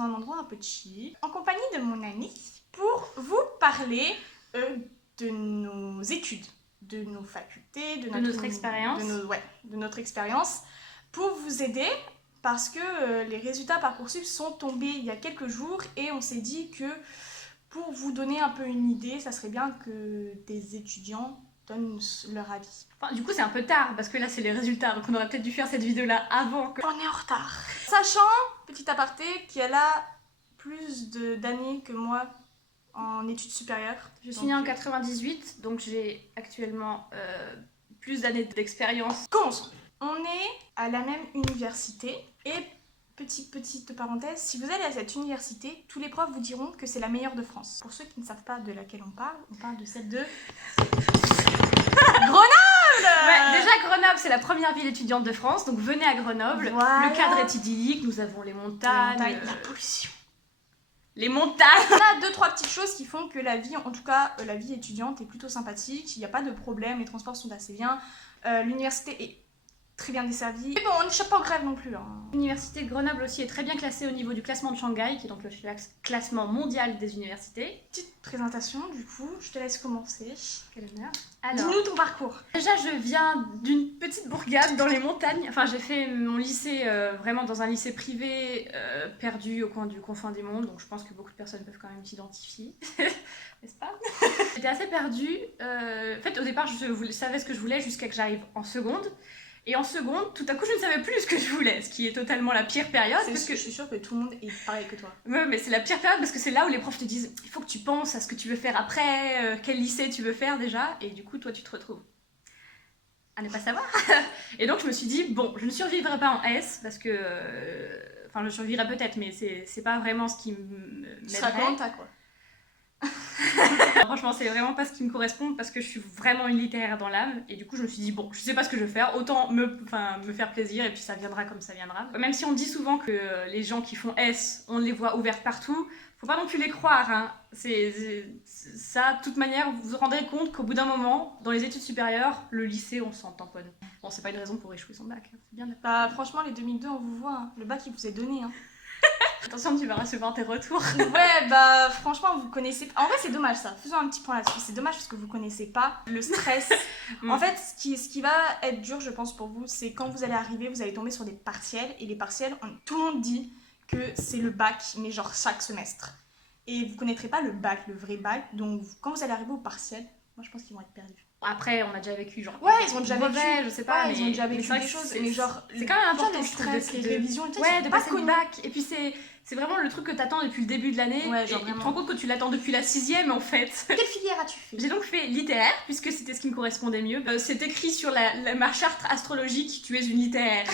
dans un endroit un peu chill, en compagnie de mon amie, pour vous parler de nos études, de nos facultés, de notre expérience. De notre expérience, pour vous aider, parce que les résultats Parcoursup sont tombés il y a quelques jours et on s'est dit que pour vous donner un peu une idée, ça serait bien que des étudiants donnent leur avis. Enfin, du coup, c'est un peu tard parce que là, c'est les résultats, donc on aurait peut-être dû faire cette vidéo-là avant que... On est en retard. Sachant, petit aparté, qu'elle a plus d'années que moi en études supérieures. Je suis née en 98, donc j'ai actuellement plus d'années d'expérience. Commençons. On est à la même université et petite parenthèse, si vous allez à cette université, tous les profs vous diront que c'est la meilleure de France. Pour ceux qui ne savent pas de laquelle on parle de celle de Grenoble. Ouais, déjà Grenoble, c'est la première ville étudiante de France, donc venez à Grenoble. Voilà. Le cadre est idyllique, nous avons les montagnes, la pollution. Les montagnes. On a 2-3 petites choses qui font que la vie, en tout cas la vie étudiante est plutôt sympathique, il n'y a pas de problème, les transports sont assez bien, l'université est très bien desservie. Mais bon, on n'échappe pas aux grèves non plus. Hein. L'université de Grenoble aussi est très bien classée au niveau du classement de Shanghai, qui est donc le classement mondial des universités. Petite présentation, du coup, je te laisse commencer. Quel honneur. Alors, dis-nous ton parcours. Déjà, je viens d'une petite bourgade dans les montagnes. Enfin, j'ai fait mon lycée vraiment dans un lycée privé perdu au coin du confin des mondes, donc je pense que beaucoup de personnes peuvent quand même s'identifier. N'est-ce pas? J'étais assez perdue. En fait, au départ, je savais ce que je voulais jusqu'à que j'arrive en seconde. Et en seconde, tout à coup, je ne savais plus ce que je voulais, ce qui est totalement la pire période. Parce que je suis sûre que tout le monde est pareil que toi. Ouais, mais c'est la pire période parce que c'est là où les profs te disent il faut que tu penses à ce que tu veux faire après, quel lycée tu veux faire déjà, et du coup, toi, tu te retrouves à ne pas savoir. Et donc, je me suis dit bon, je ne survivrai pas en S parce que. Enfin, je survivrai peut-être, mais c'est pas vraiment ce qui m'aiderait. Tu seras contente, quoi. Franchement, c'est vraiment pas ce qui me correspond parce que je suis vraiment une littéraire dans l'âme et du coup je me suis dit bon, je sais pas ce que je veux faire, autant me faire plaisir et puis ça viendra comme ça viendra. Même si on dit souvent que les gens qui font S, on les voit ouvertes partout, faut pas non plus les croire, hein. Ça, de toute manière, vous vous rendrez compte qu'au bout d'un moment, dans les études supérieures, le lycée, on s'en tamponne. Bon, c'est pas une raison pour échouer son bac, hein. C'est bien. Bah franchement, les 2002, on vous voit, hein. Le bac il vous est donné, hein. Attention, tu vas recevoir tes retours. Ouais, bah franchement, vous connaissez. En vrai, c'est dommage ça. Faisons un petit point là-dessus. C'est dommage parce que vous connaissez pas le stress. En fait, ce qui va être dur, je pense, pour vous, c'est quand vous allez arriver, vous allez tomber sur des partiels. Et les partiels, tout le monde dit que c'est le bac, mais genre chaque semestre. Et vous connaîtrez pas le bac, le vrai bac. Donc, quand vous allez arriver au partiel, moi je pense qu'ils vont être perdus. Après, on a déjà vécu genre. Ouais, ils ont déjà vécu. Je sais pas. Ouais, ils ont déjà vécu des choses. Mais genre, c'est quand même important, le je trouve, stress, les révisions et tout. Ouais, de passer le bac. Et puis c'est vraiment le truc que t'attends depuis le début de l'année. Ouais, et genre tu te rends compte que tu l'attends depuis la 6ème en fait. Quelle filière as-tu fait? J'ai donc fait littéraire, puisque c'était ce qui me correspondait mieux. C'est écrit sur ma charte astrologique, tu es une littéraire.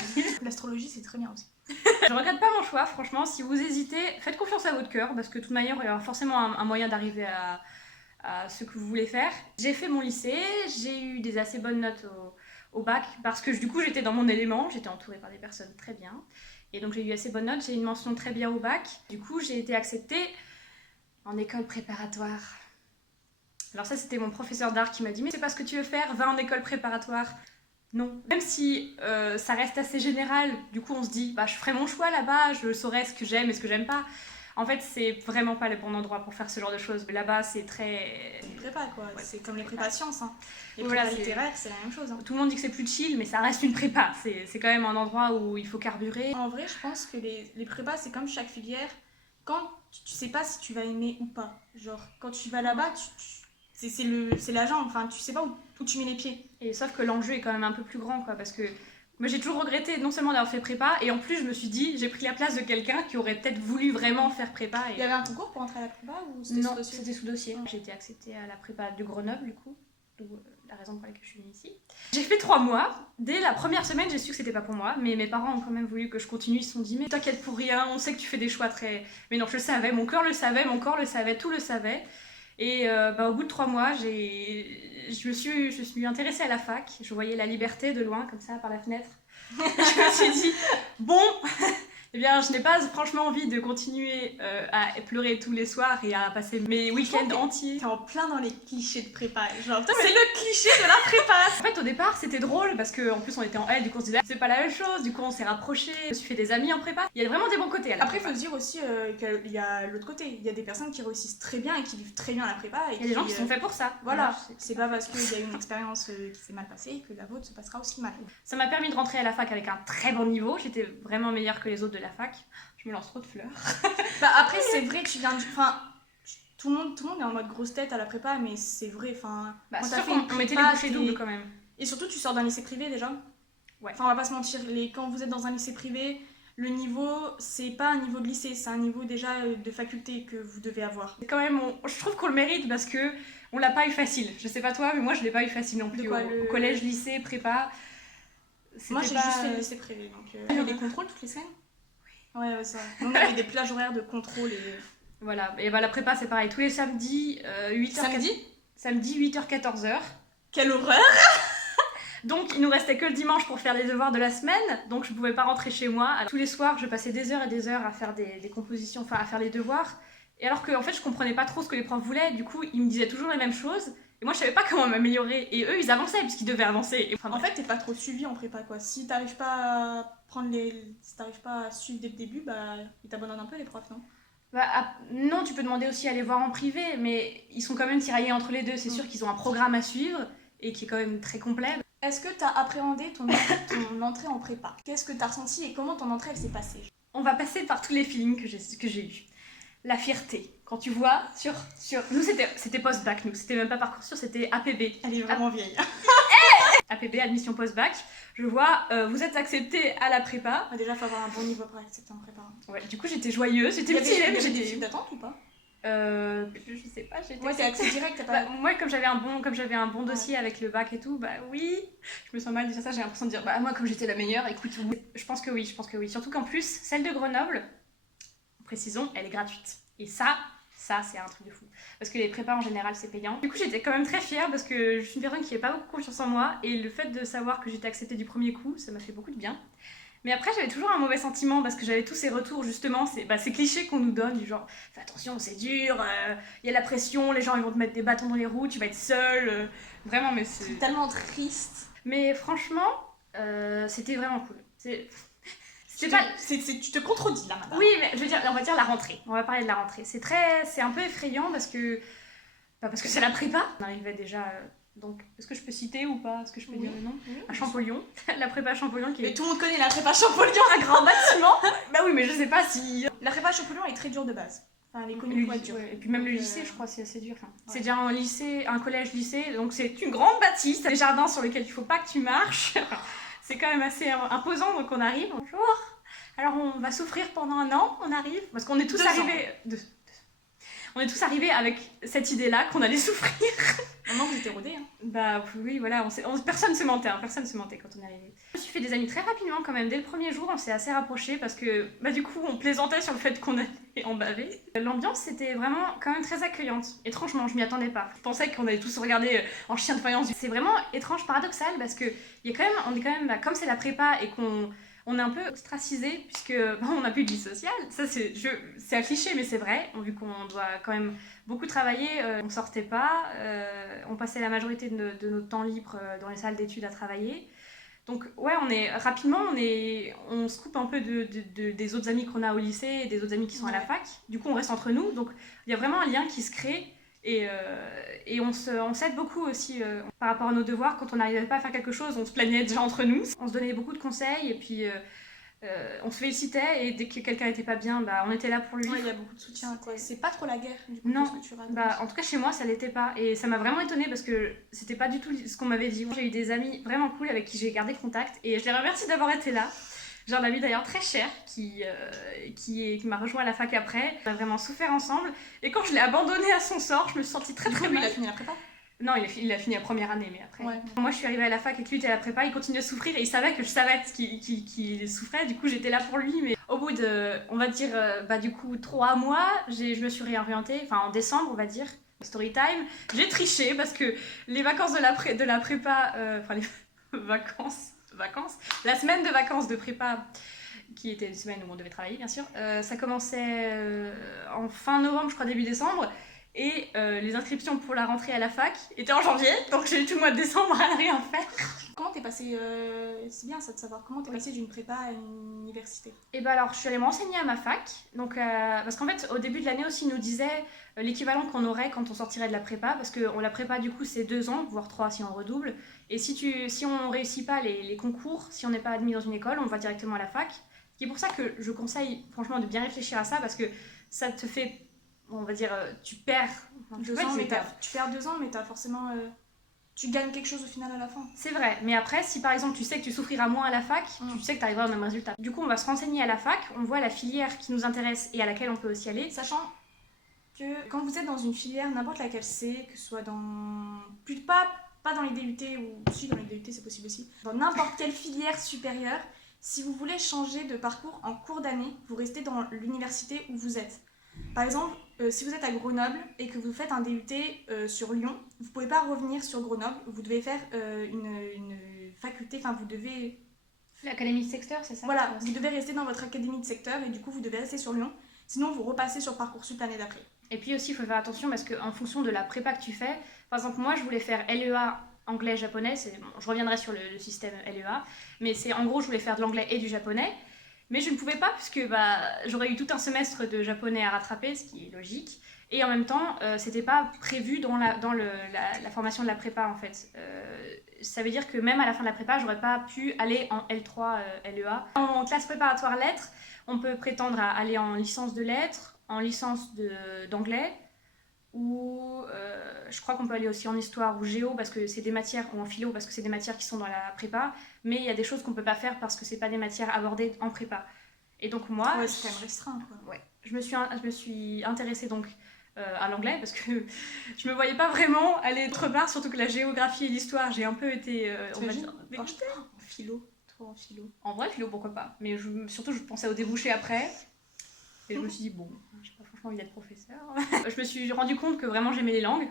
L'astrologie, c'est très bien aussi. Je regrette pas mon choix, franchement. Si vous hésitez, faites confiance à votre cœur, parce que de toute manière, il y aura forcément un moyen d'arriver à ce que vous voulez faire. J'ai fait mon lycée, j'ai eu des assez bonnes notes au bac, parce que du coup, j'étais dans mon élément, j'étais entourée par des personnes très bien. Et donc j'ai eu assez bonnes notes, j'ai eu une mention très bien au bac. Du coup, j'ai été acceptée en école préparatoire. Alors ça, c'était mon professeur d'art qui m'a dit « Mais c'est pas ce que tu veux faire, va en école préparatoire ». Non. Même si ça reste assez général, du coup on se dit bah, « Je ferai mon choix là-bas, je saurai ce que j'aime et ce que j'aime pas ». En fait, c'est vraiment pas le bon endroit pour faire ce genre de choses. Là-bas, c'est très... C'est une prépa, quoi. Ouais, c'est comme les prépas sciences. Hein. Les voilà, prépas littéraires, c'est la même chose. Hein. Tout le monde dit que c'est plus chill, mais ça reste une prépa. C'est quand même un endroit où il faut carburer. En vrai, je pense que les prépas, c'est comme chaque filière. Quand tu sais pas si tu vas aimer ou pas. Genre, quand tu vas là-bas, c'est l'agent. Enfin, tu sais pas où tu mets les pieds. Et sauf que l'enjeu est quand même un peu plus grand, quoi, parce que moi j'ai toujours regretté non seulement d'avoir fait prépa, et en plus je me suis dit, j'ai pris la place de quelqu'un qui aurait peut-être voulu vraiment faire prépa. Et... Il y avait un concours pour entrer à la prépa ou c'était non, sous dossier? c'était sous dossier. J'ai été acceptée à la prépa de Grenoble, du coup, d'où la raison pour laquelle je suis venue ici. J'ai fait 3 mois. Dès la première semaine, j'ai su que c'était pas pour moi, mais mes parents ont quand même voulu que je continue. Ils se sont dit, mais t'inquiète pour rien, on sait que tu fais des choix très... Mais non, je le savais, mon cœur le savait, mon corps le savait, tout le savait. Et au bout de 3 mois, je me suis intéressée à la fac. Je voyais la liberté de loin, comme ça, par la fenêtre. Je me suis dit, bon, Eh bien, je n'ai pas franchement envie de continuer à pleurer tous les soirs et à passer mes week-ends entiers. T'es en plein dans les clichés de prépa. Genre, c'est le cliché de la prépa. En fait, au départ, c'était drôle parce qu'en plus, on était en L, du coup, on se disait, c'est pas la même chose, du coup, on s'est rapprochés, je me suis fait des amis en prépa. Il y a vraiment des bons côtés à la Après, il prépa. faut se dire aussi qu'il y a l'autre côté. Il y a des personnes qui réussissent très bien et qui vivent très bien la prépa. Il y a des gens qui sont faits pour ça. Voilà, c'est pas parce qu'il y a une expérience qui s'est mal passée que la vôtre se passera aussi mal. Ça m'a permis de rentrer à la fac avec un très bon niveau. J'étais vraiment meilleure que les autres de la fac. Je me lance trop de fleurs. Bah après, c'est vrai que tu viens du... Enfin, tout le monde est en mode grosse tête à la prépa, mais c'est vrai, enfin... Bah, quand c'est t'as sûr fait une qu'on mettait prépa, les bouchées doubles quand même. Et surtout, tu sors d'un lycée privé déjà. Ouais. Enfin, on va pas se mentir, quand vous êtes dans un lycée privé, le niveau, c'est pas un niveau de lycée, c'est un niveau déjà de faculté que vous devez avoir. Quand même, je trouve qu'on le mérite parce que on l'a pas eu facile. Je sais pas toi, mais moi je l'ai pas eu facile non plus. Au collège, lycée, prépa. Moi j'ai juste fait le lycée privé, donc il y a des contrôles toutes les semaines. Oui. Ouais, c'est vrai. On avait des plages horaires de contrôle et... Voilà, et bah la prépa c'est pareil, tous les samedis, 8h... Samedi 8h, 14h. Quelle horreur. Donc il nous restait que le dimanche pour faire les devoirs de la semaine, donc je pouvais pas rentrer chez moi. Alors, tous les soirs, je passais des heures et des heures à faire des compositions, enfin à faire les devoirs. Et alors que en fait, je comprenais pas trop ce que les profs voulaient, du coup, ils me disaient toujours les mêmes choses. Et moi, je savais pas comment m'améliorer. Et eux, ils avançaient puisqu'ils devaient avancer. Et, en fait, t'es pas trop suivi en prépa, quoi. Si t'arrives pas à prendre si t'arrives pas à suivre dès le début, bah ils t'abandonnent un peu les profs, non? Bah, non, tu peux demander aussi à les voir en privé, mais ils sont quand même tiraillés entre les deux. C'est sûr qu'ils ont un programme à suivre et qui est quand même très complet. Est-ce que t'as appréhendé ton entrée en prépa? Qu'est-ce que t'as ressenti et comment ton entrée elle s'est passée? On va passer par tous les feelings que j'ai eus. La fierté. Quand tu vois sur... Nous, c'était post-bac, nous. C'était même pas Parcoursup, c'était APB. Elle est vraiment vieille. APB, admission post-bac. Je vois, vous êtes accepté à la prépa. Déjà, faut avoir un bon niveau pour accepter en prépa. Ouais, du coup, j'étais joyeuse. J'étais petite élève. J'ai des files d'attente ou pas? Je sais pas, j'étais... Ouais, t'es accès direct, t'as pas... Bah, moi, comme j'avais un bon dossier avec le bac et tout, bah oui. Je me sens mal de dire ça, j'ai l'impression de dire, bah moi, comme j'étais la meilleure, écoute, je pense que oui. Surtout qu'en plus, celle de Grenoble, précisons, elle est gratuite. Et ça, c'est un truc de fou. Parce que les prépas en général, c'est payant. Du coup, j'étais quand même très fière parce que je suis une personne qui n'a pas beaucoup confiance en moi. Et le fait de savoir que j'étais acceptée du premier coup, ça m'a fait beaucoup de bien. Mais après, j'avais toujours un mauvais sentiment parce que j'avais tous ces retours, justement, ces clichés qu'on nous donne, du genre, fais attention, c'est dur, y a la pression, les gens ils vont te mettre des bâtons dans les roues, tu vas être seule. Vraiment, mais c'est tellement triste. Mais franchement, c'était vraiment cool. Tu te contredis là maintenant. Oui, mais je veux dire, on va dire la rentrée. On va parler de la rentrée. C'est un peu effrayant parce que c'est la prépa. On arrivait déjà. Donc, est-ce que je peux citer ou pas? Est-ce que je peux dire le nom? À Champollion. La prépa Champollion qui est... Mais tout le monde connaît la prépa Champollion. Un grand bâtiment. Bah oui, mais je sais pas si... La prépa Champollion est très dure de base. Enfin, elle est connue pour être dure. Et puis même le lycée, je crois, c'est assez dur. Enfin, c'est déjà un collège-lycée, donc c'est une grande bâtisse. Des jardins sur lesquels il faut pas que tu marches. C'est quand même assez imposant, donc on arrive. Bonjour. Alors on va souffrir pendant un an, on arrive, parce qu'on est tous arrivés... On est tous arrivés avec cette idée-là qu'on allait souffrir. Maintenant vous étiez rodés. Hein. Bah oui, voilà, personne se mentait, personne se mentait quand on est arrivé. Je me suis fait des amis très rapidement quand même. Dès le premier jour, on s'est assez rapprochés parce que bah, du coup, on plaisantait sur le fait qu'on allait en baver. L'ambiance, c'était vraiment quand même très accueillante. Étrangement, je m'y attendais pas. Je pensais qu'on allait tous se regarder en chien de faïence. C'est vraiment étrange, paradoxal, parce que on est quand même, bah, comme c'est la prépa et on est un peu ostracisé puisque on n'a plus de vie sociale. Ça, c'est un cliché, mais c'est vrai. Vu qu'on doit quand même beaucoup travailler, on sortait pas. On passait la majorité de notre temps libre dans les salles d'études à travailler. Donc ouais, on se coupe un peu des autres amis qu'on a au lycée et des autres amis qui sont à la fac. Du coup, on reste entre nous. Donc il y a vraiment un lien qui se crée. Et on s'aide beaucoup aussi par rapport à nos devoirs. Quand on n'arrivait pas à faire quelque chose, on se plaignait déjà entre nous. On se donnait beaucoup de conseils et puis on se félicitait. Et dès que quelqu'un n'était pas bien, bah, on était là pour lui. Ouais, il y a beaucoup de soutien. C'est pas trop la guerre, du coup, non, ce que tu racontes. Bah, en tout cas chez moi, ça l'était pas. Et ça m'a vraiment étonnée parce que c'était pas du tout ce qu'on m'avait dit. J'ai eu des amis vraiment cool avec qui j'ai gardé contact. Et je les remercie d'avoir été là. J'ai un ami d'ailleurs très cher qui m'a rejoint à la fac après. On a vraiment souffert ensemble. Et quand je l'ai abandonné à son sort, je me suis sentie très mal. Il a fini la prépa? Non, il a fini la première année, mais après. Ouais. Moi, je suis arrivée à la fac et que lui était à la prépa, il continuait de souffrir et il savait que je savais qu'il souffrait. Du coup, j'étais là pour lui. Mais au bout de, on va dire, du coup, 3 mois, je me suis réorientée. Enfin, en décembre, on va dire, story time. J'ai triché parce que les vacances de la prépa, les vacances, la semaine de vacances de prépa qui était une semaine où on devait travailler, bien sûr. Ça commençait en fin novembre, je crois, début décembre. Et les inscriptions pour la rentrée à la fac étaient en janvier, donc j'ai eu tout le mois de décembre à ne rien faire. Comment t'es passée, c'est bien ça de savoir, comment t'es passée d'une prépa à une université? Et ben alors, je suis allée me renseigner à ma fac, donc, parce qu'en fait, au début de l'année aussi, ils nous disaient l'équivalent qu'on aurait quand on sortirait de la prépa, parce que la prépa, du coup, c'est 2 ans, voire 3 si on redouble. Et si on réussit pas les concours, si on n'est pas admis dans une école, on va directement à la fac. C'est pour ça que je conseille, franchement, de bien réfléchir à ça, parce que ça te fait... on va dire, tu perds 2 ans, mais tu perds 2 ans, mais t'as forcément... tu gagnes quelque chose au final à la fin. C'est vrai, mais après, si par exemple tu sais que tu souffriras moins à la fac, tu sais que tu arriveras au même résultat. Du coup, on va se renseigner à la fac, on voit la filière qui nous intéresse et à laquelle on peut aussi aller. Sachant que quand vous êtes dans une filière, n'importe laquelle c'est, que ce soit dans... pas dans les DUT, ou si dans les DUT c'est possible aussi, dans n'importe quelle filière supérieure, si vous voulez changer de parcours en cours d'année, vous restez dans l'université où vous êtes. Par exemple, si vous êtes à Grenoble et que vous faites un DUT sur Lyon, vous ne pouvez pas revenir sur Grenoble, vous devez faire une faculté, enfin vous devez... L'académie de secteur, c'est ça? Voilà, vous devez rester dans votre académie de secteur et du coup vous devez rester sur Lyon, sinon vous repassez sur Parcoursup l'année d'après. Et puis aussi, il faut faire attention parce qu'en fonction de la prépa que tu fais, par exemple moi je voulais faire LEA anglais-japonais, bon, je reviendrai sur le système LEA, mais c'est en gros je voulais faire de l'anglais et du japonais. Mais je ne pouvais pas puisque j'aurais eu tout un semestre de japonais à rattraper, ce qui est logique. Et en même temps, c'était pas prévu dans la formation de la prépa en fait. Ça veut dire que même à la fin de la prépa, j'aurais pas pu aller en L3 LEA. En classe préparatoire lettres, on peut prétendre à aller en licence de lettres, en licence d'anglais, ou je crois qu'on peut aller aussi en histoire ou géo parce que c'est des matières, ou en philo parce que c'est des matières qui sont dans la prépa, mais il y a des choses qu'on peut pas faire parce que c'est pas des matières abordées en prépa. Et donc moi, ouais, c'est quand même restreint quoi. Ouais, je me suis intéressée donc à l'anglais parce que je me voyais pas vraiment aller autre part, surtout que la géographie et l'histoire, j'ai un peu été dégoûtée. En philo, trop en philo. En vrai, philo pourquoi pas, mais surtout je pensais au débouché après. Et je me suis dit, bon, j'ai pas franchement envie d'être professeur. Je me suis rendu compte que vraiment j'aimais les langues.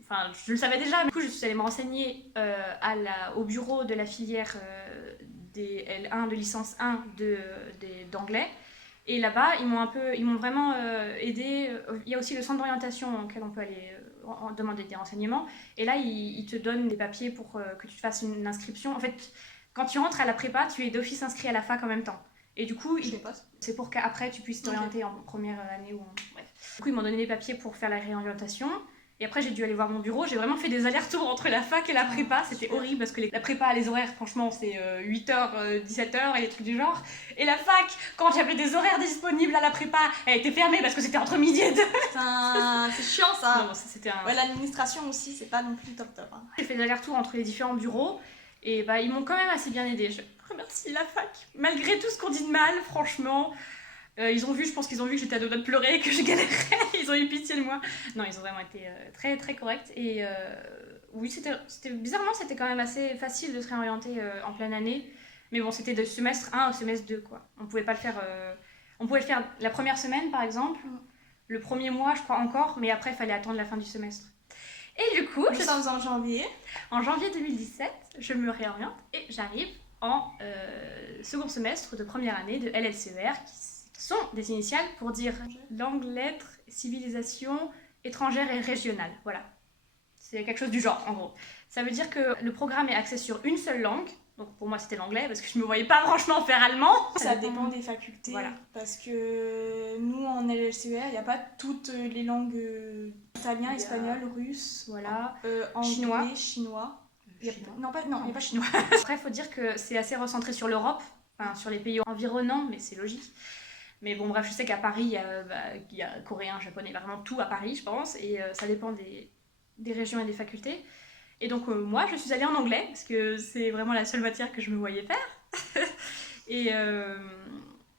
Enfin, je le savais déjà. Du coup, je suis allée me renseigner au bureau de la filière des L1 de licence 1 d'anglais. Et là-bas, ils m'ont vraiment aidé. Il y a aussi le centre d'orientation auquel on peut aller demander des renseignements. Et là, ils te donnent des papiers pour que tu fasses une inscription. En fait, quand tu rentres à la prépa, tu es d'office inscrit à la fac en même temps. Et du coup, c'est pour qu'après tu puisses t'orienter en première année ou bref. Du coup, ils m'ont donné des papiers pour faire la réorientation. Et après, j'ai dû aller voir mon bureau. J'ai vraiment fait des allers-retours entre la fac et la prépa. C'était horrible parce que la prépa, les horaires, franchement, c'est 8h, 17h et des trucs du genre. Et la fac, quand j'avais des horaires disponibles à la prépa, elle était fermée parce que c'était entre midi et 2. C'est chiant ça. Non, c'était Ouais, l'administration aussi, c'est pas non plus top. Hein. J'ai fait des allers-retours entre les différents bureaux. Et ils m'ont quand même assez bien aidée. Je remercie la fac. Malgré tout ce qu'on dit de mal, franchement, je pense qu'ils ont vu que j'étais à deux doigts de pleurer, que je galérais. Ils ont eu pitié de moi. Non, ils ont vraiment été très très corrects. Et oui, bizarrement, c'était quand même assez facile de se réorienter en pleine année. Mais bon, c'était de semestre 1 au semestre 2, quoi. On pouvait pas le faire... on pouvait le faire la première semaine, par exemple. Le premier mois, je crois encore. Mais après, il fallait attendre la fin du semestre. Et du coup, nous sommes en janvier. En janvier 2017, je me réoriente et j'arrive en second semestre de première année de LLCER, qui sont des initiales pour dire langue, lettres, civilisation, étrangère et régionale. Voilà. C'est quelque chose du genre, en gros. Ça veut dire que le programme est axé sur une seule langue. Donc pour moi, c'était l'anglais, parce que je me voyais pas franchement faire allemand. Ça dépend des facultés, voilà. Parce que nous, en LLCER, il n'y a pas toutes les langues italien, espagnol, russe, voilà. Anglais, chinois. Non, il n'y a pas chinois. Après, il faut dire que c'est assez recentré sur l'Europe, enfin, sur les pays environnants, mais c'est logique. Mais bon, bref, je sais qu'à Paris, il y a coréen, japonais, vraiment tout à Paris, je pense, et ça dépend des régions et des facultés. Et donc moi, je suis allée en anglais, parce que c'est vraiment la seule matière que je me voyais faire. Et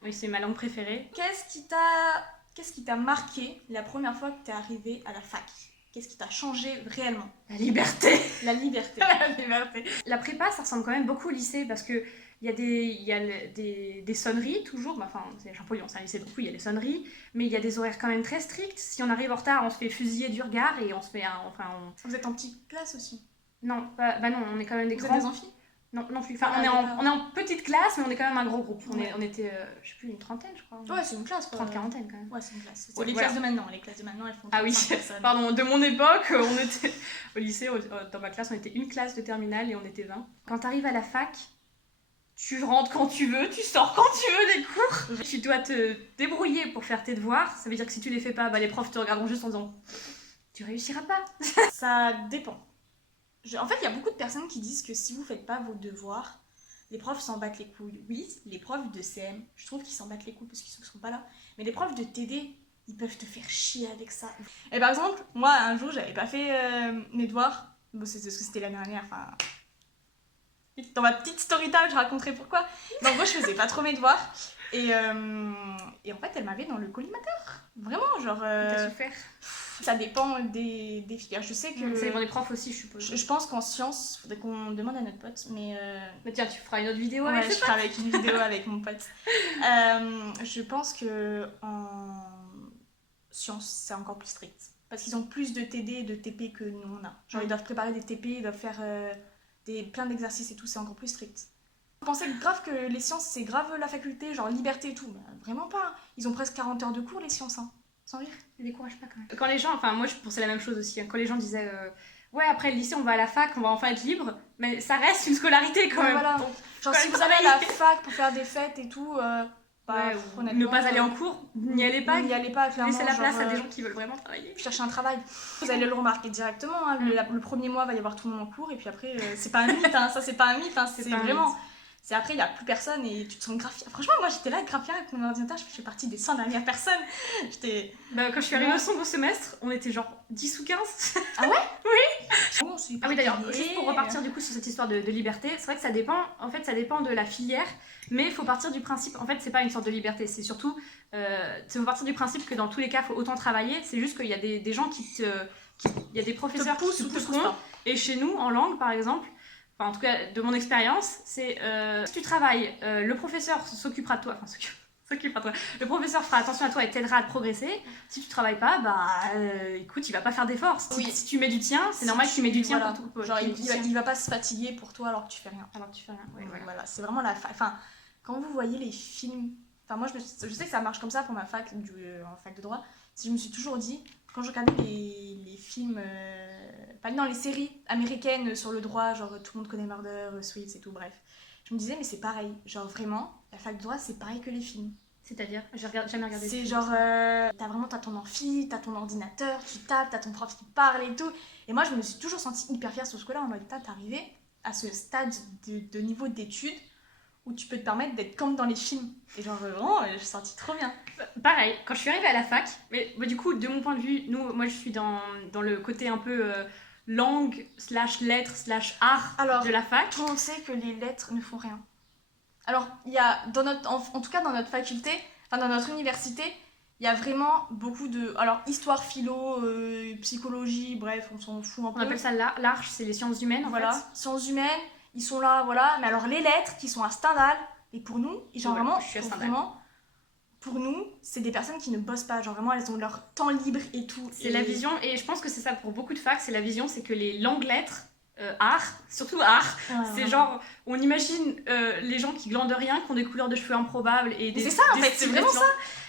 oui, c'est ma langue préférée. Qu'est-ce qui t'a marqué la première fois que t'es arrivée à la fac? Qu'est-ce qui t'a changé réellement? La liberté. La liberté. La liberté. La prépa, ça ressemble quand même beaucoup au lycée, parce que il y a des sonneries toujours, enfin c'est Champollion, c'est un lycée, donc oui, il y a des sonneries, mais il y a des horaires quand même très stricts. Si on arrive en retard, on se fait fusiller du regard et on se fait Vous êtes en petite classe aussi? Non, non, on est quand même des grands. Des amphis? Non, non plus. Enfin, on est en petite classe, mais on est quand même un gros groupe. On était, je sais plus, une trentaine, je crois. Ouais, c'est une classe, quoi. 30-40 quand même. Ouais, c'est une classe. Les classes de maintenant. Les classes de maintenant, elles font Ah oui, 35 personnes. pardon, de mon époque, on était au lycée, dans ma classe, on était une classe de terminale et on était 20. Quand t'arrives à la fac, tu rentres quand tu veux, tu sors quand tu veux des cours. Tu dois te débrouiller pour faire tes devoirs. Ça veut dire que si tu les fais pas, bah, les profs te regarderont juste en disant tu réussiras pas. Ça dépend. En fait, il y a beaucoup de personnes qui disent que si vous faites pas vos devoirs, les profs s'en battent les couilles. Oui, les profs de CM, je trouve qu'ils s'en battent les couilles parce qu'ils ne sont pas là. Mais les profs de TD, ils peuvent te faire chier avec ça. Et par exemple, moi, un jour, j'avais pas fait mes devoirs. Bon, c'est parce que c'était l'année dernière, enfin... Dans ma petite story time, je raconterai pourquoi. Mais en gros, je faisais pas trop mes devoirs. Et en fait, elle m'avait dans le collimateur. Vraiment, genre... T'as souffert. Ça dépend des filières. Je sais que... Ça dépend des profs aussi, je suppose. Je pense qu'en sciences, il faudrait qu'on demande à notre pote. Mais tiens, tu feras une autre vidéo ouais, avec je ferai avec une vidéo avec mon pote. Je pense que en sciences, c'est encore plus strict. Parce qu'ils ont plus de TD et de TP que nous, on a. Genre, ils doivent préparer des TP, ils doivent faire plein d'exercices et tout, c'est encore plus strict. Vous pensez grave que les sciences, c'est grave la faculté, genre liberté et tout. Bah, vraiment pas. Ils ont presque 40 heures de cours, les sciences. Hein. Sans rire. Ils découragent pas quand même. Quand les gens, enfin moi je pensais la même chose aussi, hein. Quand les gens disaient ouais après le lycée on va à la fac, on va enfin être libre, mais ça reste une scolarité quand même. Voilà. Donc, genre si vous allez à la fac pour faire des fêtes et tout, ne pas aller en cours, n'y allez pas. N'y allez pas, clairement. Laissez la place à des gens qui veulent vraiment travailler. Chercher un travail. Vous allez le remarquer directement. Hein. Le premier mois, il va y avoir tout le monde en cours. Et puis après, c'est pas un mythe. Hein. Ça, c'est pas un mythe. Hein. C'est vraiment... C'est après, il n'y a plus personne et tu te sens grave fière. Franchement, moi, j'étais là, grave fière avec mon ordinateur. Je fais partie des 100 dernières personnes. Quand je suis arrivée au second semestre, on était genre 10 ou 15. Ah ouais? Oui. Ah oui, d'ailleurs, juste pour repartir du coup sur cette histoire de liberté, c'est vrai que ça dépend. En fait, ça dépend de la filière. Mais il faut partir du principe, en fait, c'est pas une sorte de liberté, c'est surtout, faut partir du principe que dans tous les cas, il faut autant travailler, c'est juste qu'il y a des gens il y a des professeurs qui te pousseront, et chez nous, en langue par exemple, enfin en tout cas de mon expérience, c'est si tu travailles, le professeur s'occupera de toi, le professeur fera attention à toi et t'aidera à te progresser. Si tu travailles pas, écoute, il va pas faire d'efforts. Si tu mets du tien, c'est normal que tu mets du tien pour tout. Genre, il va pas se fatiguer pour toi alors que tu fais rien. Ouais, voilà. C'est vraiment enfin, quand vous voyez les films... Enfin, moi, je sais que ça marche comme ça pour ma fac, en fac de droit. Je me suis toujours dit, quand je regardais les films... pas dans les séries américaines sur le droit, genre tout le monde connaît Murder, Suits et tout, bref. Je me disais, mais c'est pareil. Genre, vraiment, la fac de droit, c'est pareil que les films. C'est-à-dire, j'ai jamais regardé. C'est genre, t'as ton amphi, t'as ton ordinateur, tu tapes, t'as ton prof qui parle et tout. Et moi, je me suis toujours sentie hyper fière sur ce coup-là, en mode, t'es arrivé à ce stade de niveau d'études où tu peux te permettre d'être comme dans les films. Et genre, vraiment, je me suis sentie trop bien. Pareil, quand je suis arrivée à la fac, mais du coup, de mon point de vue, moi, je suis dans le côté un peu... langue / lettres / art de la fac. Tout le monde sait que les lettres ne font rien. Alors, il y a, en tout cas dans notre faculté, enfin dans notre université, il y a vraiment beaucoup de... Alors, histoire, philo, psychologie, bref, on s'en fout un peu. On appelle ça l'arche, c'est les sciences humaines en fait. Sciences humaines, ils sont là, voilà. Mais alors, les lettres qui sont à Stendhal, et pour nous, genre vraiment, pour nous, c'est des personnes qui ne bossent pas. Genre vraiment, elles ont leur temps libre et tout. C'est la vision, et je pense que c'est ça pour beaucoup de facs, c'est la vision, c'est que les langues lettres, art, surtout art, c'est genre, on imagine les gens qui glandent rien, qui ont des couleurs de cheveux improbables et des... C'est ça en fait, c'est vraiment ça.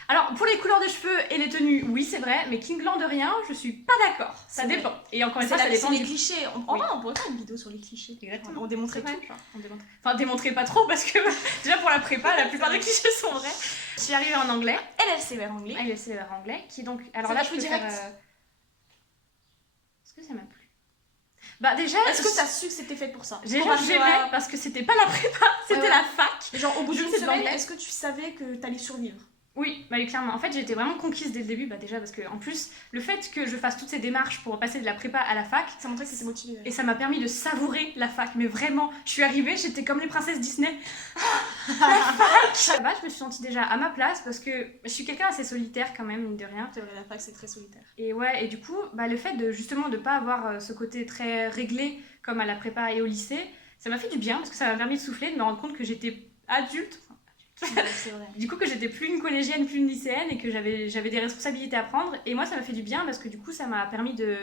Alors, pour les couleurs de cheveux et les tenues, oui, c'est vrai, mais qui ne glandent rien, je suis pas d'accord. Ça dépend. Et encore une fois, ça dépend des clichés. En vrai, on pourrait faire une vidéo sur les clichés. Exactement. On démontrait tout. Enfin, démontrer pas trop, parce que déjà pour la prépa, la plupart des clichés sont vrais. Je suis arrivée en anglais. LLCR anglais. LLCR anglais, qui donc... Alors là, je peux direct. Est-ce que ça m'a plu? Bah déjà... Est-ce que t'as su que c'était fait pour ça? Déjà, j'aimais, parce que c'était pas la prépa, c'était la fac. Genre, au bout d'une semaine, est-ce que tu savais que t'allais survivre? Oui, clairement. En fait, j'ai été vraiment conquise dès le début, déjà parce que, en plus, le fait que je fasse toutes ces démarches pour passer de la prépa à la fac, ça montrait que c'était motivé. Et ça m'a permis de savourer la fac, mais vraiment, je suis arrivée, j'étais comme les princesses Disney. La fac. Là-bas, je me suis sentie déjà à ma place parce que je suis quelqu'un assez solitaire quand même, mine de rien. C'est vrai, la fac c'est très solitaire. Et ouais, et du coup, le fait de justement de pas avoir ce côté très réglé comme à la prépa et au lycée, ça m'a fait du bien parce que ça m'a permis de souffler, de me rendre compte que j'étais adulte. C'est vrai. Du coup que j'étais plus une collégienne, plus une lycéenne et que j'avais des responsabilités à prendre, et moi ça m'a fait du bien parce que du coup ça m'a permis de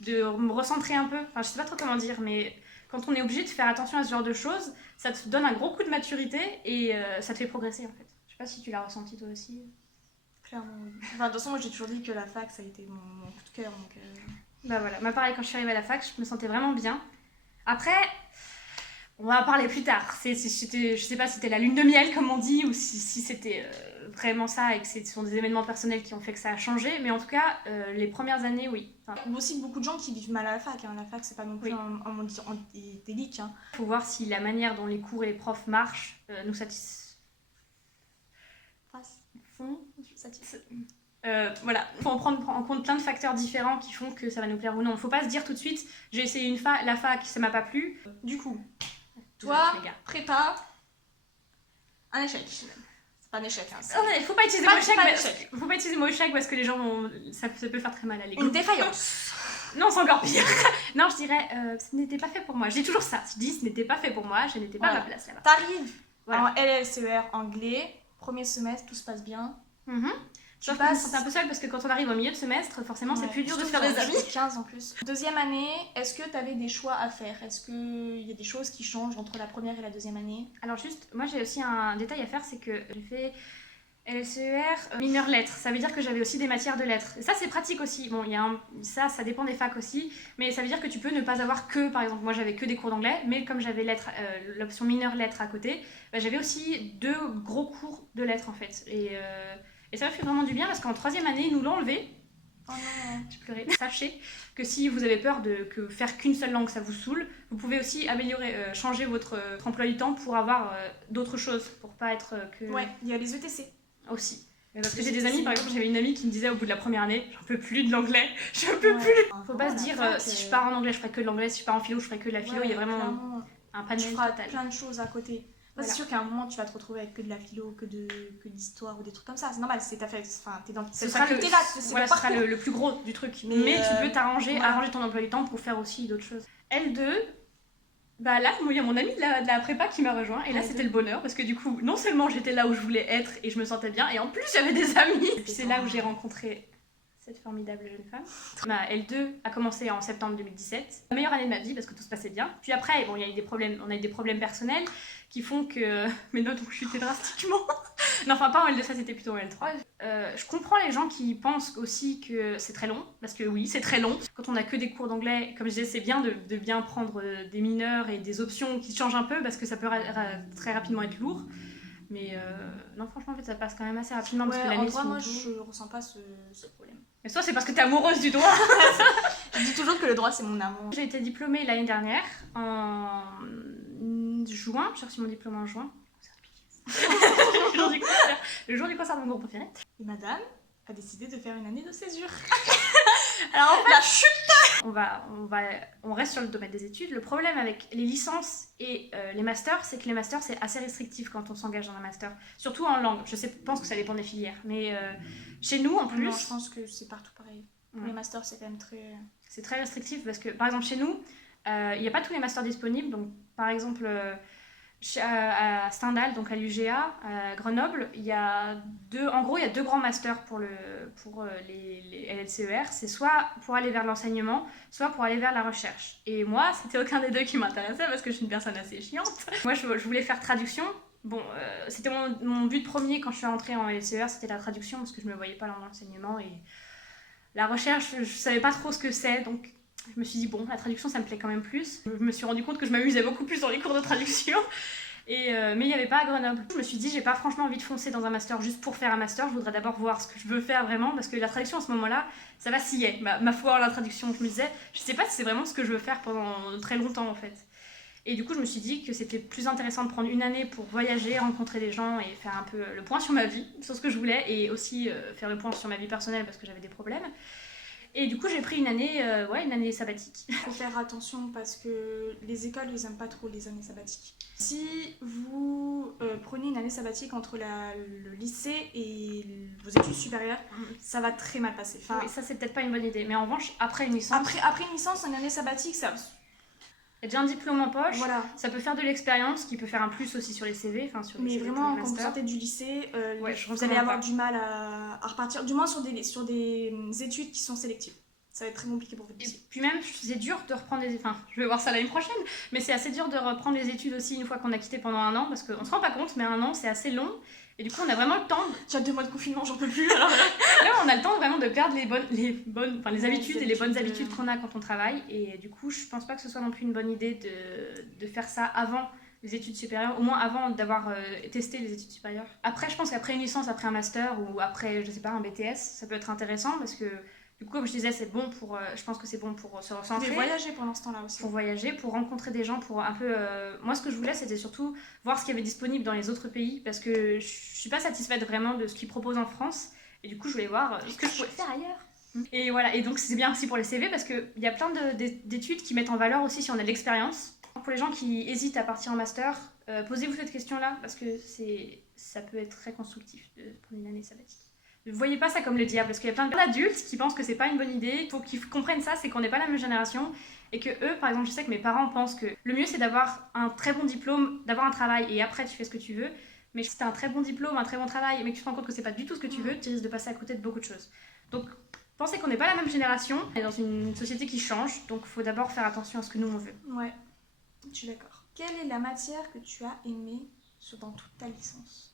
me recentrer un peu, enfin je sais pas trop comment dire, mais quand on est obligé de faire attention à ce genre de choses, ça te donne un gros coup de maturité et ça te fait progresser en fait. Je sais pas si tu l'as ressenti toi aussi. Clairement, oui. Enfin, de toute façon, moi j'ai toujours dit que la fac ça a été mon coup de cœur. Donc, Bah voilà, moi pareil, quand je suis arrivée à la fac, je me sentais vraiment bien. Après, on va en parler plus tard. Je sais pas si c'était la lune de miel comme on dit ou si c'était vraiment ça et que ce sont des événements personnels qui ont fait que ça a changé. Mais en tout cas, les premières années, oui. Enfin, il y a aussi beaucoup de gens qui vivent mal à la fac. Hein. La fac, c'est pas non plus un monde idyllique. Hein. Faut voir si la manière dont les cours et les profs marchent nous satisfont. Voilà, il faut en prendre en compte plein de facteurs différents qui font que ça va nous plaire ou non. Faut pas se dire tout de suite, j'ai essayé la fac, ça m'a pas plu. Du coup, toi, prépa, un échec. C'est pas un échec. Hein, faut pas utiliser le mot échec parce que les gens vont... ça peut faire très mal à l'ego. Une défaillance. Non, c'est encore pire. Non, je dirais, ce n'était pas fait pour moi. Je dis toujours ça. Je dis, ce n'était pas fait pour moi, je n'étais pas à ma place là-bas. T'arrives en LLCER anglais, premier semestre, tout se passe bien. Sauf que je me sentais un peu seule parce que quand on arrive au milieu de semestre, forcément, c'est plus dur de se faire des amis. 15 en plus. Deuxième année, est-ce que tu avais des choix à faire? Est-ce qu'il y a des choses qui changent entre la première et la deuxième année? Alors juste, moi j'ai aussi un détail à faire, c'est que j'ai fait LCER mineur lettres. Ça veut dire que j'avais aussi des matières de lettres. Et ça c'est pratique aussi. Bon, ça dépend des facs aussi, mais ça veut dire que tu peux ne pas avoir que, par exemple, moi j'avais que des cours d'anglais, mais comme j'avais l'option mineur lettres à côté, j'avais aussi 2 gros cours de lettres en fait. Et ça m'a fait vraiment du bien parce qu'en troisième année, ils nous l'ont enlevé. Oh non. J'ai pleuré. Sachez que si vous avez peur de faire qu'une seule langue, ça vous saoule, vous pouvez aussi changer votre emploi du temps pour avoir d'autres choses, pour pas être que... Ouais, il y a les ETC. Aussi. Parce que j'ai des amis, par exemple, j'avais une amie qui me disait au bout de la première année, j'en peux plus de l'anglais, j'en peux plus. Faut pas se dire, si je pars en anglais, je ferai que de l'anglais, si je pars en philo, je ferai que de la philo, il y a vraiment un panel total. Plein de choses à côté. Voilà. C'est sûr qu'à un moment tu vas te retrouver avec que de la philo, que de l'histoire ou des trucs comme ça. C'est normal, c'est ta fait. Enfin, t'es dans cette faculté-là. Voilà, ce sera le plus gros du truc. Mais tu peux arranger ton emploi du temps pour faire aussi d'autres choses. L2, bah là, il y a mon ami de la prépa qui m'a rejoint. Et là, c'était le bonheur parce que du coup, non seulement j'étais là où je voulais être et je me sentais bien, et en plus j'avais des amis. Et puis c'est là où j'ai rencontré cette formidable jeune femme. Ma L2 a commencé en septembre 2017. La meilleure année de ma vie parce que tout se passait bien. Puis après, bon, on a eu des problèmes personnels qui font que mes notes ont chuté drastiquement. Non, enfin pas en L2, ça c'était plutôt en L3. Je comprends les gens qui pensent aussi que c'est très long, parce que oui, c'est très long. Quand on a que des cours d'anglais, comme je disais, c'est bien de bien prendre des mineurs et des options qui changent un peu, parce que ça peut très rapidement être lourd. Mais non, franchement, en fait, ça passe quand même assez rapidement. Parce que l'année moi, je ressens pas ce problème. Mais soit c'est parce que t'es amoureuse du droit. Je dis toujours que le droit, c'est mon amour. J'ai été diplômée l'année dernière, en juin. J'ai reçu mon diplôme en juin. Le jour du concert de mon groupe préféré. Et madame a décidé de faire une année de césure. Alors en fait, la chute. On reste sur le domaine des études. Le problème avec les licences et les masters, c'est que les masters, c'est assez restrictif quand on s'engage dans un master. Surtout en langue. Je pense que ça dépend des filières. Mais chez nous, en plus... Non, je pense que c'est partout pareil. Pour les masters, c'est quand même très... C'est très restrictif parce que, par exemple, chez nous, il n'y a pas tous les masters disponibles. Donc, par exemple... à Stendhal, donc à l'UGA, à Grenoble, il y a deux grands masters pour les LLCER. C'est soit pour aller vers l'enseignement, soit pour aller vers la recherche. Et moi, c'était aucun des deux qui m'intéressait parce que je suis une personne assez chiante. Moi, je voulais faire traduction. Bon, c'était mon but premier quand je suis rentrée en LLCER, c'était la traduction parce que je me voyais pas dans l'enseignement. Et la recherche, je savais pas trop ce que c'est, donc... Je me suis dit, bon, la traduction, ça me plaît quand même plus. Je me suis rendu compte que je m'amusais beaucoup plus dans les cours de traduction. Mais il n'y avait pas à Grenoble. Je me suis dit, j'ai pas franchement envie de foncer dans un master juste pour faire un master. Je voudrais d'abord voir ce que je veux faire vraiment. Parce que la traduction, à ce moment-là, ça vacillait. Ma foi en la traduction, je me disais, je sais pas si c'est vraiment ce que je veux faire pendant très longtemps, en fait. Et du coup, je me suis dit que c'était plus intéressant de prendre une année pour voyager, rencontrer des gens et faire un peu le point sur ma vie, sur ce que je voulais. Et aussi faire le point sur ma vie personnelle parce que j'avais des problèmes. Et du coup, j'ai pris une année sabbatique. Il faut faire attention parce que les écoles, ils n'aiment pas trop les années sabbatiques. Si vous prenez une année sabbatique entre le lycée et vos études supérieures, ça va très mal passer. Enfin, oui, ça, c'est peut-être pas une bonne idée. Mais en revanche, après une licence... Après une licence, une année sabbatique, ça... Il y a déjà un diplôme en poche, voilà. Ça peut faire de l'expérience, qui peut faire un plus aussi sur les CV. Mais vraiment, quand vous sortez du lycée, vous allez avoir du mal à repartir, du moins sur des études qui sont sélectives. Ça va être très compliqué pour votre Et dossier. puis même, c'est dur de reprendre les... Enfin, je vais voir ça l'année prochaine, mais c'est assez dur de reprendre les études aussi une fois qu'on a quitté pendant 1 an, parce qu'on se rend pas compte, mais 1 an, c'est assez long. Et du coup, on a vraiment le temps... J'ai 2 mois de confinement, j'en peux plus, alors... Là, on a le temps vraiment de perdre les habitudes et les bonnes habitudes qu'on a quand on travaille. Et du coup, je pense pas que ce soit non plus une bonne idée de faire ça avant les études supérieures, au moins avant d'avoir testé les études supérieures. Après, je pense qu'après une licence, après un master ou après, je sais pas, un BTS, ça peut être intéressant parce que du coup, comme je disais, c'est bon pour, je pense que c'est bon pour se recentrer. Pour voyager pendant ce temps-là aussi. Pour voyager, pour rencontrer des gens, pour un peu... Moi, ce que je voulais, c'était surtout voir ce qu'il y avait disponible dans les autres pays, parce que je suis pas satisfaite vraiment de ce qu'ils proposent en France, et du coup, je voulais voir ce que je pouvais faire ailleurs. Et voilà, et donc c'est bien aussi pour les CV, parce qu'il y a plein d'études qui mettent en valeur aussi si on a de l'expérience. Pour les gens qui hésitent à partir en master, posez-vous cette question-là, parce que ça peut être très constructif de prendre une année sabbatique. Ne voyez pas ça comme le diable, parce qu'il y a plein d'adultes qui pensent que c'est pas une bonne idée. Il faut qu'ils comprennent ça, c'est qu'on n'est pas la même génération. Et que eux, par exemple, je sais que mes parents pensent que le mieux c'est d'avoir un très bon diplôme, d'avoir un travail et après tu fais ce que tu veux. Mais si t'as un très bon diplôme, un très bon travail, mais que tu te rends compte que c'est pas du tout ce que tu veux, tu risques de passer à côté de beaucoup de choses. Donc pensez qu'on n'est pas la même génération, on est dans une société qui change, donc il faut d'abord faire attention à ce que nous on veut. Ouais, je suis d'accord. Quelle est la matière que tu as aimée dans toute ta licence ?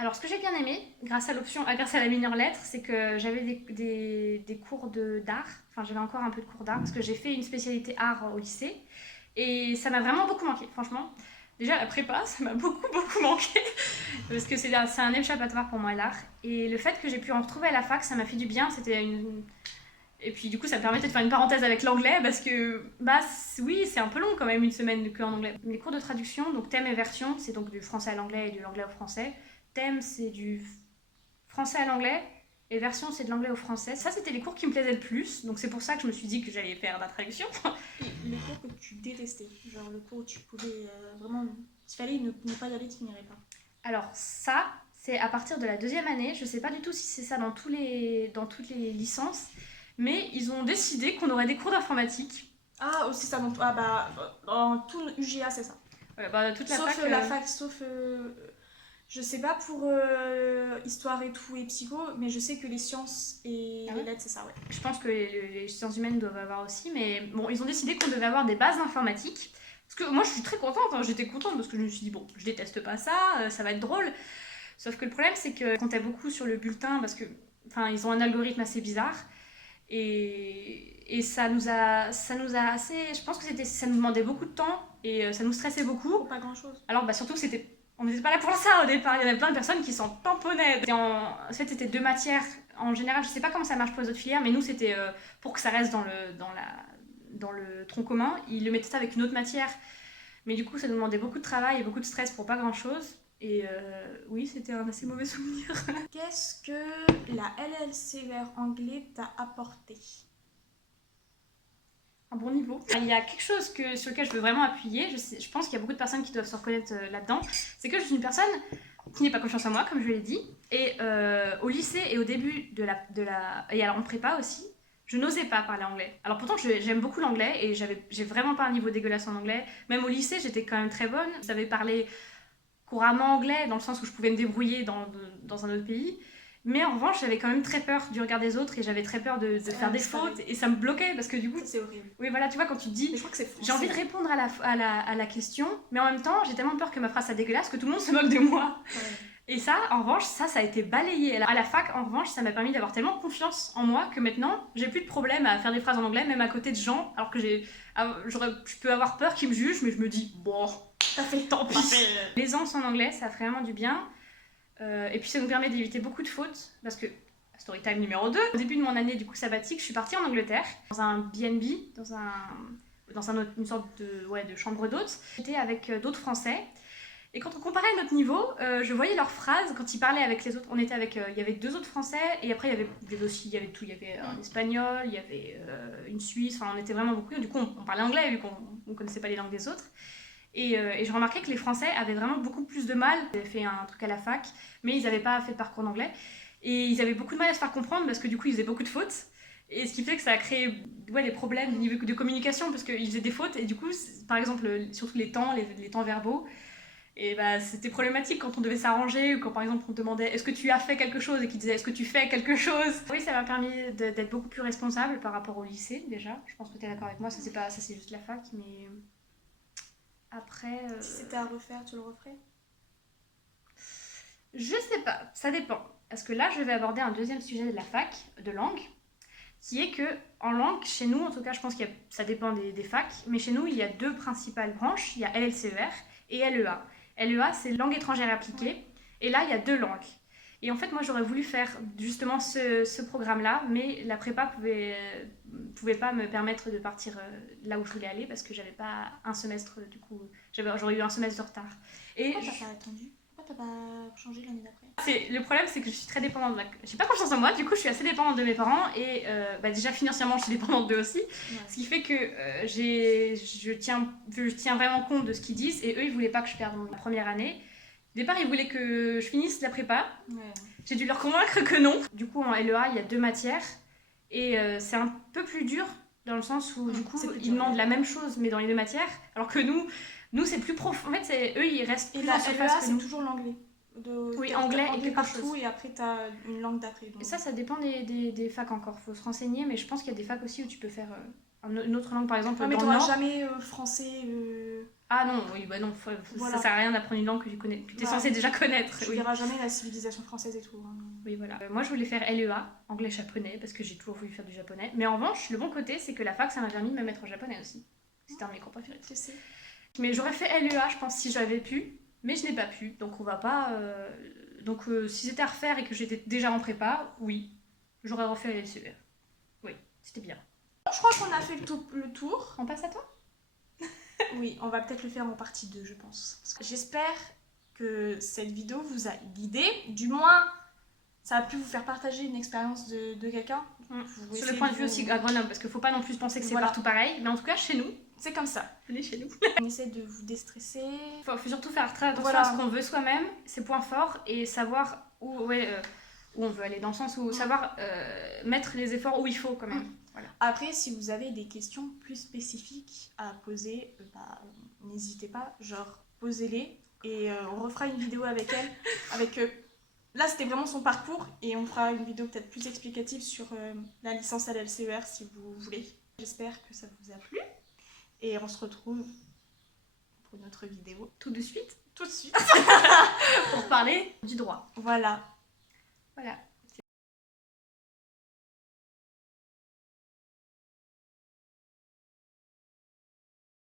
Alors, ce que j'ai bien aimé, grâce à la mineure lettres, c'est que j'avais des cours d'art. Enfin, j'avais encore un peu de cours d'art parce que j'ai fait une spécialité art au lycée. Et ça m'a vraiment beaucoup manqué, franchement. Déjà, la prépa, ça m'a beaucoup manqué. Parce que c'est un échappatoire pour moi, l'art. Et le fait que j'ai pu en retrouver à la fac, ça m'a fait du bien. Et puis, du coup, ça me permettait de faire une parenthèse avec l'anglais parce que, oui, c'est un peu long quand même, une semaine de cours en anglais. Les cours de traduction, donc thème et version, c'est donc du français à l'anglais et de l'anglais au français. Thème, c'est du français à l'anglais et version, c'est de l'anglais au français. Ça, c'était les cours qui me plaisaient le plus, donc c'est pour ça que je me suis dit que j'allais faire de la traduction. Et les cours que tu détestais, genre le cours où tu pouvais vraiment, s'il fallait ne pas y aller, tu n'irais pas. Alors ça, c'est à partir de la 2e année, je sais pas du tout si c'est ça dans toutes les licences, mais ils ont décidé qu'on aurait des cours d'informatique. Ah, aussi ça, dans tout UGA, c'est ça. Ouais, toute la sauf fac, la fac, sauf... je sais pas pour histoire et tout et psycho, mais je sais que les sciences et les lettres, c'est ça, ouais. Je pense que les sciences humaines doivent avoir aussi, mais bon, ils ont décidé qu'on devait avoir des bases d'informatique. Parce que moi, je suis très contente, hein. J'étais contente parce que je me suis dit, bon, je déteste pas ça, ça va être drôle. Sauf que le problème, c'est que je comptais beaucoup sur le bulletin parce que, enfin, ils ont un algorithme assez bizarre. Et ça nous a assez... Je pense que ça nous demandait beaucoup de temps et ça nous stressait beaucoup. Pour pas grand-chose. Alors, surtout que on n'était pas là pour ça au départ. Il y avait plein de personnes qui s'en tamponnaient. En fait, c'était 2 matières. En général, je sais pas comment ça marche pour les autres filières, mais nous, c'était pour que ça reste dans le tronc commun. Ils le mettaient avec une autre matière. Mais du coup, ça nous demandait beaucoup de travail et beaucoup de stress pour pas grand-chose. Et oui, c'était un assez mauvais souvenir. Qu'est-ce que la LLCER anglais t'a apporté ? Un bon niveau. Il y a quelque chose sur lequel je veux vraiment appuyer. Je pense qu'il y a beaucoup de personnes qui doivent se reconnaître là-dedans. C'est que je suis une personne qui n'a pas confiance en moi, comme je l'ai dit. Et au lycée et au début et alors en prépa aussi, je n'osais pas parler anglais. Alors pourtant, j'aime beaucoup l'anglais et j'ai vraiment pas un niveau dégueulasse en anglais. Même au lycée, j'étais quand même très bonne. Je savais parler couramment anglais, dans le sens où je pouvais me débrouiller dans un autre pays. Mais en revanche, j'avais quand même très peur du regard des autres et j'avais très peur de faire des fautes. Et ça me bloquait parce que du coup... Ça, c'est horrible. Oui, voilà, tu vois, quand tu te dis... Je crois que c'est j'ai envie de répondre à la question, mais en même temps, j'ai tellement peur que ma phrase soit dégueulasse que tout le monde se moque de moi. Ouais. Et ça, en revanche, ça a été balayé. À la fac, en revanche, ça m'a permis d'avoir tellement confiance en moi que maintenant, j'ai plus de problème à faire des phrases en anglais, même à côté de gens, alors que je peux avoir peur qu'ils me jugent, mais je me dis, bon, t'as fait tant pis. L'aisance en anglais, ça fait vraiment du bien. Et puis ça nous permet d'éviter beaucoup de fautes, parce que, story time numéro 2, au début de mon année du coup sabbatique, je suis partie en Angleterre, dans un B&B, dans une sorte de chambre d'hôtes. J'étais avec d'autres Français. Et quand on comparait notre niveau, je voyais leurs phrases quand ils parlaient avec les autres. Il y avait 2 autres Français et après il y avait tout. Il y avait un Espagnol, il y avait une Suisse. Enfin, on était vraiment beaucoup. Du coup, on parlait anglais vu qu'on ne connaissait pas les langues des autres. Et je remarquais que les Français avaient vraiment beaucoup plus de mal. Ils avaient fait un truc à la fac, mais ils n'avaient pas fait de parcours d'anglais. Et ils avaient beaucoup de mal à se faire comprendre parce que du coup, ils faisaient beaucoup de fautes. Et ce qui fait que ça a créé des problèmes au niveau de communication parce qu'ils faisaient des fautes. Et du coup, par exemple, surtout les temps verbaux. Et bah, c'était problématique quand on devait s'arranger ou quand par exemple on demandait est-ce que tu as fait quelque chose et qu'il disait est-ce que tu fais quelque chose. Oui, ça m'a permis d'être beaucoup plus responsable par rapport au lycée déjà. Je pense que tu es d'accord avec moi, ça c'est juste la fac, mais après... Si c'était à refaire, tu le referais? Je sais pas, ça dépend. Parce que là, je vais aborder un deuxième sujet de la fac de langue, qui est que en langue, chez nous, en tout cas, je pense que ça dépend des facs, mais chez nous, il y a 2 principales branches. Il y a LLCER et LEA. LEA, c'est langue étrangère appliquée, et là, il y a 2 langues. Et en fait, moi, j'aurais voulu faire justement ce programme-là, mais la prépa pouvait pas me permettre de partir là où je voulais aller, parce que j'avais pas un semestre, du coup, j'aurais eu un semestre de retard. Et pourquoi t'as pas attendu? Pourquoi t'as pas changé l'année d'après? Le problème, c'est que je suis très dépendante. J'ai pas confiance en moi, du coup, je suis assez dépendante de mes parents. Et déjà, financièrement, je suis dépendante d'eux aussi. Ouais. Ce qui fait que je tiens vraiment compte de ce qu'ils disent. Et eux, ils voulaient pas que je perde ma première année. Au départ, ils voulaient que je finisse la prépa. Ouais. J'ai dû leur convaincre que non. Du coup, en LEA, il y a 2 matières. Et c'est un peu plus dur, dans le sens où, du coup, ils demandent la même chose, mais dans les 2 matières. Alors que nous c'est plus profond. En fait, eux, ils restent plus en surface que nous. C'est toujours l'anglais. Oui, anglais et partout, et après t'as une langue d'après. Donc... Et ça dépend des facs encore, faut se renseigner, mais je pense qu'il y a des facs aussi où tu peux faire une autre langue, par exemple. Ah, mais t'auras jamais français. Ah non, oui, bah non, voilà. Ça sert à rien d'apprendre une langue que tu connais, que tu es censé déjà connaître. Tu verras jamais la civilisation française et tout. Hein. Oui, voilà. Moi, je voulais faire LEA, anglais-japonais, parce que j'ai toujours voulu faire du japonais. Mais en revanche, le bon côté, c'est que la fac, ça m'a permis de me mettre au japonais aussi. C'était un de mes cours préférés. Je sais. Mais j'aurais fait LEA, je pense, si j'avais pu. Mais je n'ai pas pu, donc on va pas... Donc si c'était à refaire et que j'étais déjà en prépa, oui, j'aurais refait les LCER. Oui, c'était bien. Je crois qu'on a fait le tour. On passe à toi? Oui, on va peut-être le faire en partie 2, je pense. J'espère que cette vidéo vous a guidé. Du moins, ça a pu vous faire partager une expérience de quelqu'un. Sur le point de vue aussi à Grenoble, parce qu'il ne faut pas non plus penser que c'est partout pareil. Mais en tout cas, chez nous, c'est comme ça. Venez chez nous. On essaie de vous déstresser. Faut surtout faire très attention à ce qu'on veut soi-même, ses points forts, et savoir où on veut aller. Dans le sens où savoir mettre les efforts où il faut quand même. Voilà. Après, si vous avez des questions plus spécifiques à poser, n'hésitez pas, genre posez-les et on refera une vidéo avec elle. Là, c'était vraiment son parcours et on fera une vidéo peut-être plus explicative sur la licence LLCER si vous voulez. J'espère que ça vous a plu. Et on se retrouve pour une autre vidéo. Tout de suite. Tout de suite. Pour parler du droit. Voilà. Voilà.